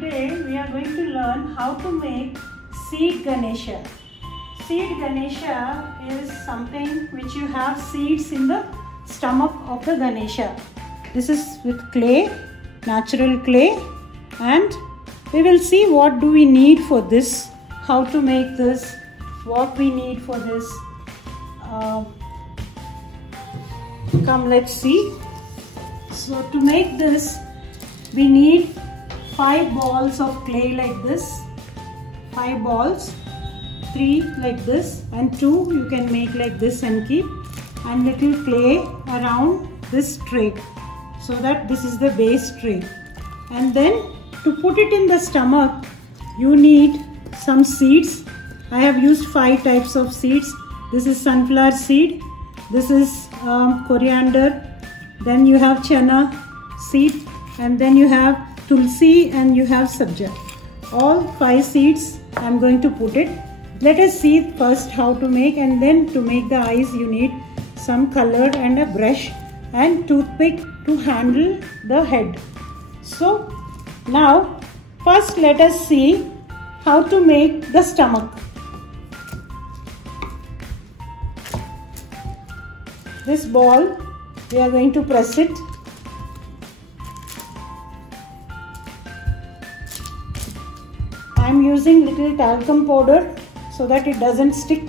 Today we are going to learn how to make seed Ganesha. Seed Ganesha is something which you have seeds in the stomach of the Ganesha. This is with clay, natural clay, and we will see what do we need for this, how to make this, what we need for this. Come, let's see. So to make this, we need 5 balls of clay like this, 5 balls, 3 like this, and 2 you can make like this and keep, and little clay around this tray, so that this is the base tray. And then to put it in the stomach, you need some seeds. I have used 5 types of seeds. This is sunflower seed, this is coriander, then you have chana seed, and then you have tulsi, and you have sabja. All 5 seeds I am going to put it. Let us see first how to make, and then to make the eyes you need some color and a brush and toothpick to handle the head. So now first let us see how to make the stomach. This ball, we are going to press it. I am using little talcum powder so that it doesn't stick.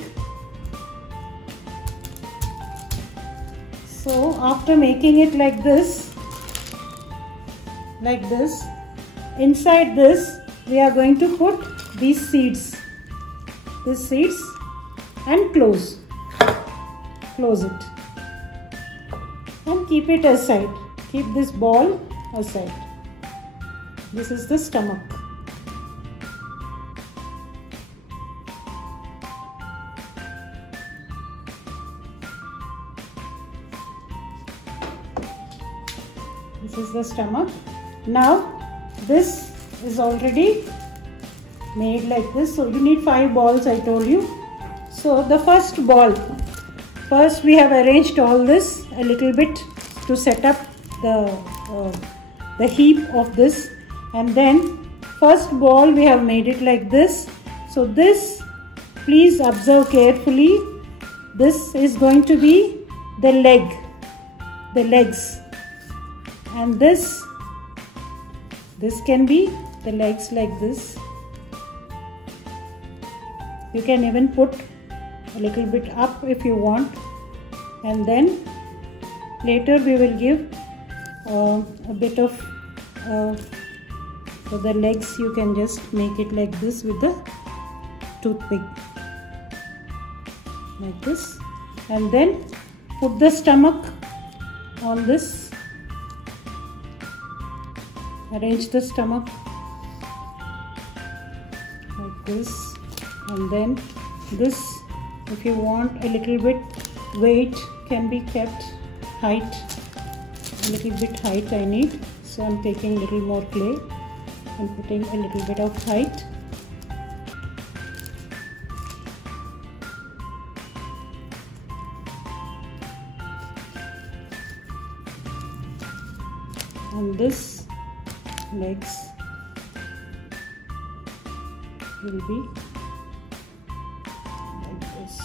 So after making it like this, inside this we are going to put these seeds, and close it. And keep it aside. Keep this ball aside. This is the stomach. This is the stomach. Now this is already made like this. So you need 5 balls, I told you. So the first ball. First we have arranged all this a little bit to set up the heap of this, and then first ball we have made it like this. So this, please observe carefully, this is going to be the legs, and this can be the legs like this. You can even put a little bit up if you want, and then later we will give a bit of for the legs. You can just make it like this with the toothpick, like this, and then put the stomach on this. Arrange the stomach like this, and then this, if you want a little bit weight, can be kept. Height, a little bit height I need, so I'm taking a little more clay and putting a little bit of height. And this legs will be like this.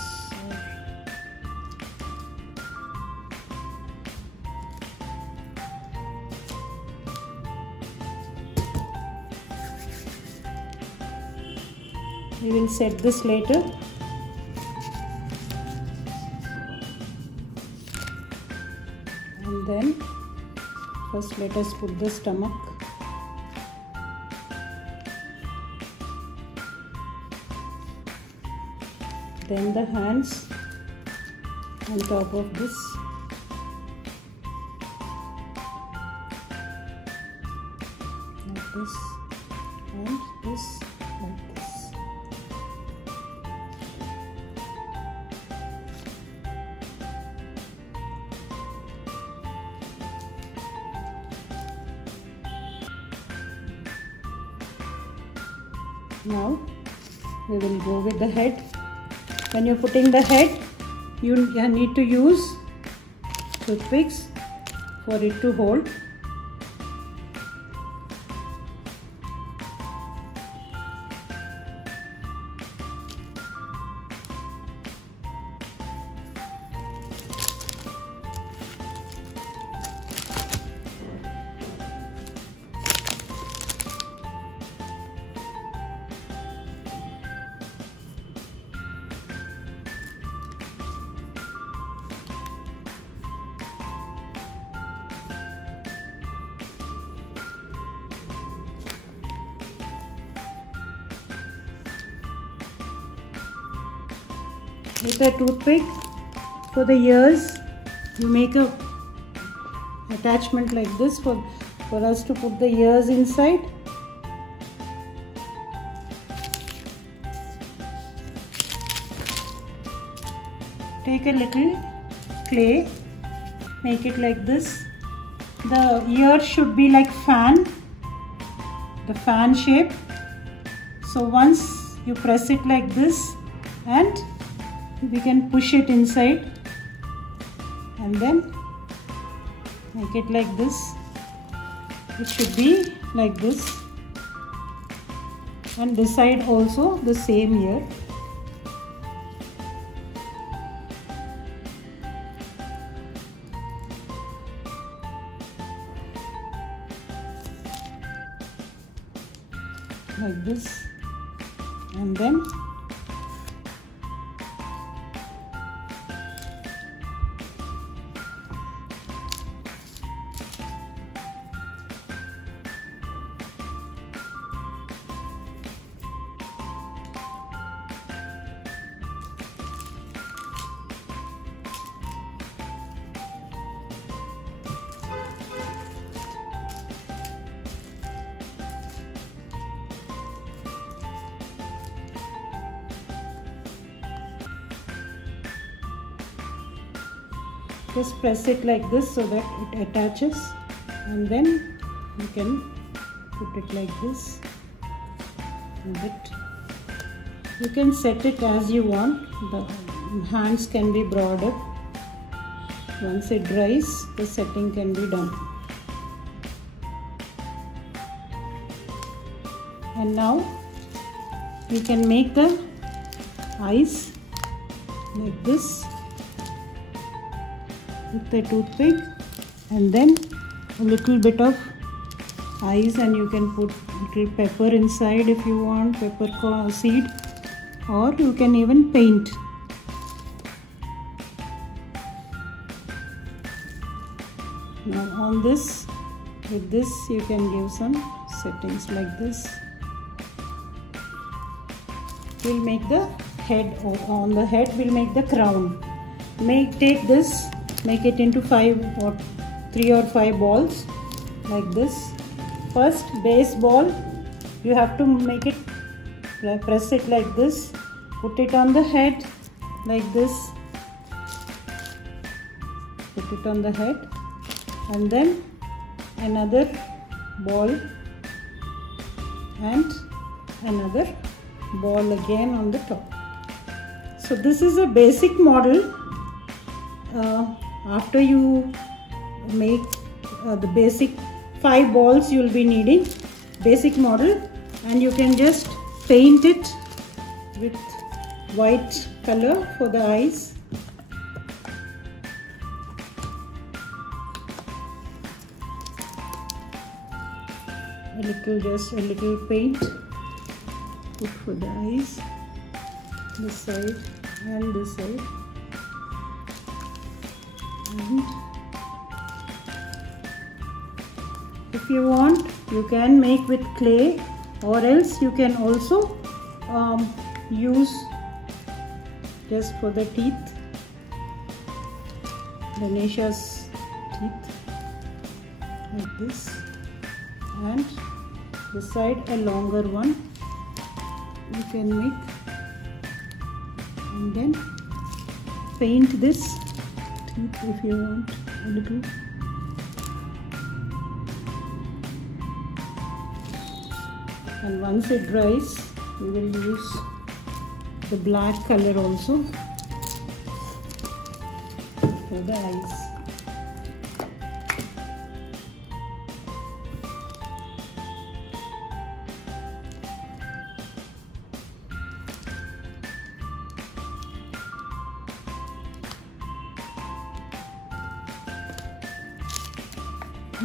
We will set this later. And then first let us put the stomach. Then the hands on top of this. Like this, and this like this. Now we will go with the head. When you're putting the head, you need to use toothpicks for it to hold. with a toothpick. For the ears, you make a attachment like this for us to put the ears inside. Take a little clay, make it like this. The ear should be like fan, the fan shape. So once you press it like this, and we can push it inside, and then make it like this. It should be like this, and this side also the same ear. Like this, and then just press it like this so that it attaches, and then you can put it like this. You can set it as you want. The hands can be broader. Once it dries, the setting can be done. And now you can make the eyes like this with the toothpick, and then a little bit of eyes, and you can put little pepper inside if you want, pepper seed, or you can even paint. Now on this, with this you can give some settings like this. We'll make the head, or on the head we'll make the crown. Take this, make it into 3 or 5 balls like this. First, base ball, you have to make it, press it like this, put it on the head like this, put it on the head, and then another ball and another ball again on the top. So this is a basic model. After you make the basic 5 balls, you will be needing basic model, and you can just paint it with white color for the eyes. Just a little paint, put for the eyes, this side and this side. And if you want, you can make with clay, or else you can also use just for the teeth, Ganesha's teeth, like this, and this side a longer one you can make, and then paint this teeth if you want a little. And once it dries, we will use the black color also for the eyes.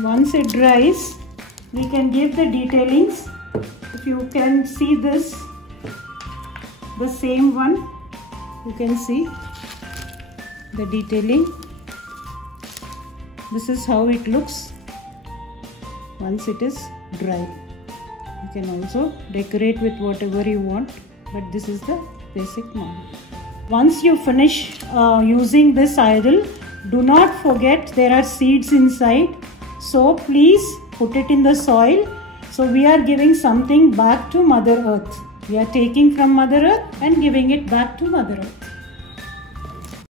Once it dries, we can give the detailings. If you can see this, the same one, you can see the detailing. This is how it looks once it is dry. You can also decorate with whatever you want, but this is the basic model. Once you finish using this idol, do not forget there are seeds inside. So please put it in the soil. So we are giving something back to Mother Earth. We are taking from Mother Earth and giving it back to Mother Earth.